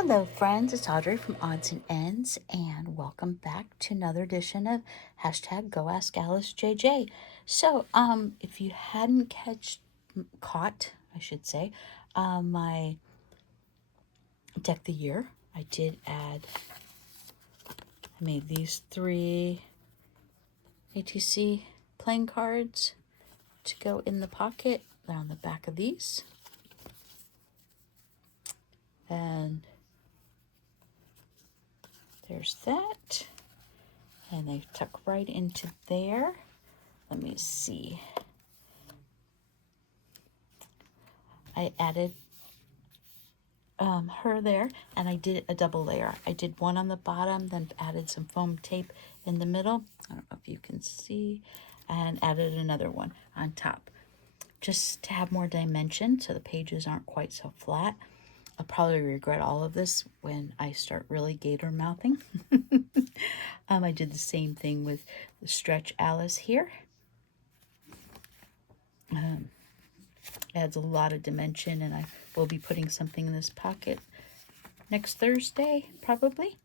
Hello, friends. It's Audrey from Odds and Ends, and welcome back to another edition of hashtag Go Ask Alice JJ. So, if you hadn't caught, I should say, my deck of the year, I made these 3 ATC playing cards to go in the pocket. They're on the back of these, and there's that. And they tuck right into there. Let me see. I added her there, and I did a double layer. I did one on the bottom, then added some foam tape in the middle. I don't know if you can see, and added another one on top, just to have more dimension so the pages aren't quite so flat. I'll probably regret all of this when I start really gator mouthing. I did the same thing with the Stretch Alice here. Adds a lot of dimension, and I will be putting something in this pocket next Thursday, probably.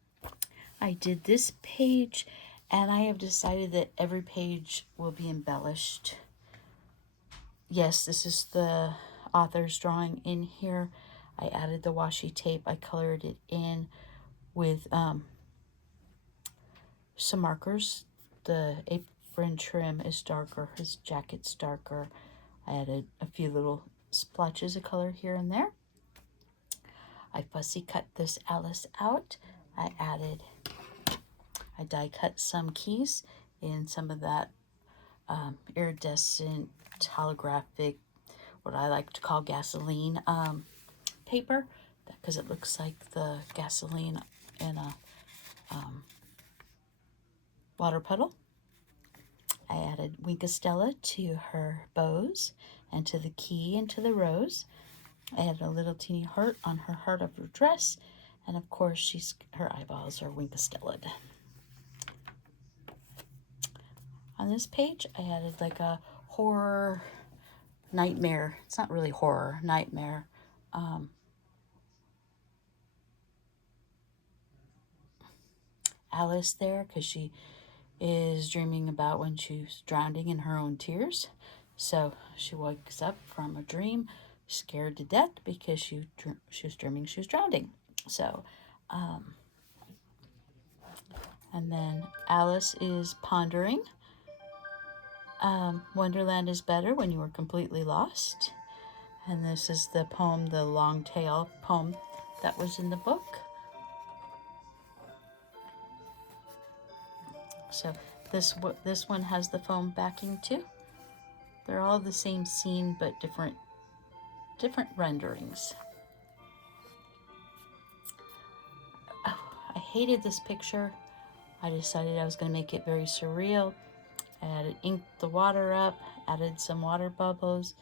I did this page, and I have decided that every page will be embellished. Yes, this is the author's drawing in here. I added the washi tape. I colored it in with some markers. The apron trim is darker. His jacket's darker. I added a few little splotches of color here and there. I fussy cut this Alice out. I die cut some keys in some of that iridescent holographic, what I like to call gasoline paper, because it looks like the gasoline in a water puddle. I added Winkastella to her bows and to the key and to the rose. I added a little teeny heart on her heart of her dress, and of course her eyeballs are Winkastellaed. On this page, I added like a horror nightmare. It's not really horror, nightmare. Alice there, because she is dreaming about when she's drowning in her own tears. So she wakes up from a dream, scared to death because she was dreaming she was drowning. So, and then Alice is pondering. Wonderland is better when you are completely lost. And this is the poem, the long tail poem that was in the book. So this one has the foam backing too. They're all the same scene, but different renderings. Oh, I hated this picture. I decided I was going to make it very surreal. I inked the water up, added some water bubbles,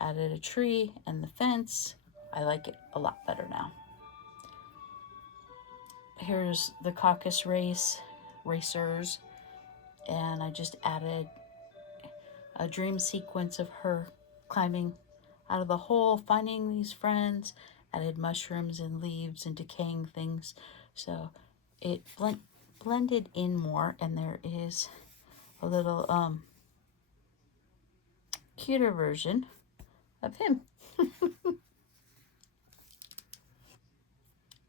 added a tree and the fence. I like it a lot better now. Here's the caucus racers, and I just added a dream sequence of her climbing out of the hole, finding these friends, added mushrooms and leaves and decaying things, so it blended in more. And there is a little cuter version of him.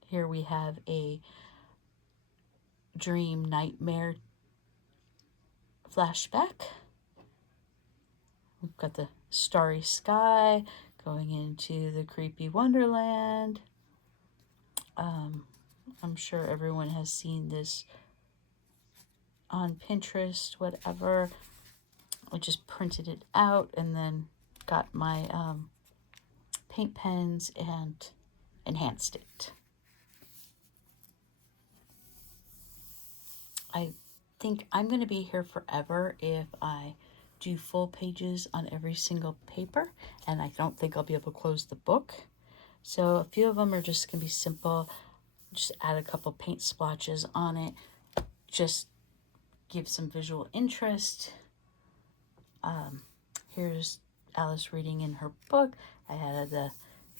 Here we have a dream nightmare flashback. We've got the starry sky going into the creepy wonderland. I'm sure everyone has seen this on Pinterest, whatever. I just printed it out and then got my paint pens and enhanced it. I think I'm going to be here forever if I do full pages on every single paper, and I don't think I'll be able to close the book. So a few of them are just going to be simple. Just add a couple paint splotches on it. Just give some visual interest. Here's Alice reading in her book. I added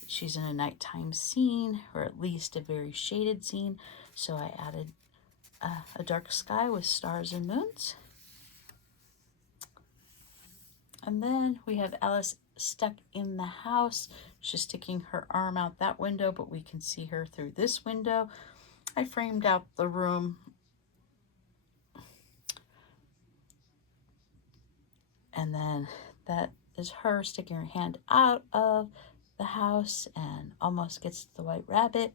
she's in a nighttime scene, or at least a very shaded scene. So I added a dark sky with stars and moons. And then we have Alice stuck in the house. She's sticking her arm out that window, but we can see her through this window. I framed out the room. And then that is her sticking her hand out of the house and almost gets the white rabbit.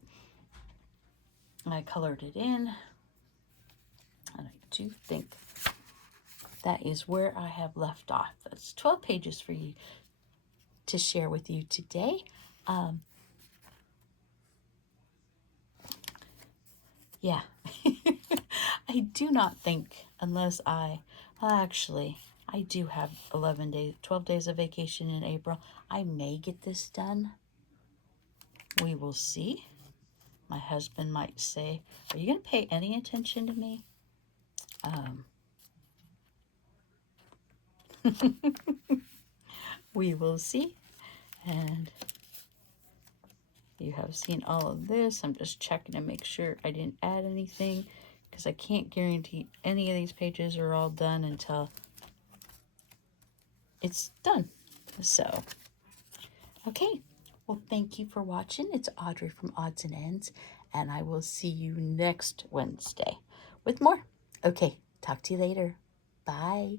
And I colored it in. And I do think that is where I have left off. That's 12 pages for you to share with you today. Yeah, I do not think, unless actually, I do have 12 days of vacation in April. I may get this done. We will see. My husband might say, are you going to pay any attention to me? We will see. And you have seen all of this. I'm just checking to make sure I didn't add anything, because I can't guarantee any of these pages are all done until it's done. So, okay. Well, thank you for watching. It's Audrey from Odds and Ends, and I will see you next Wednesday with more. Okay, talk to you later. Bye.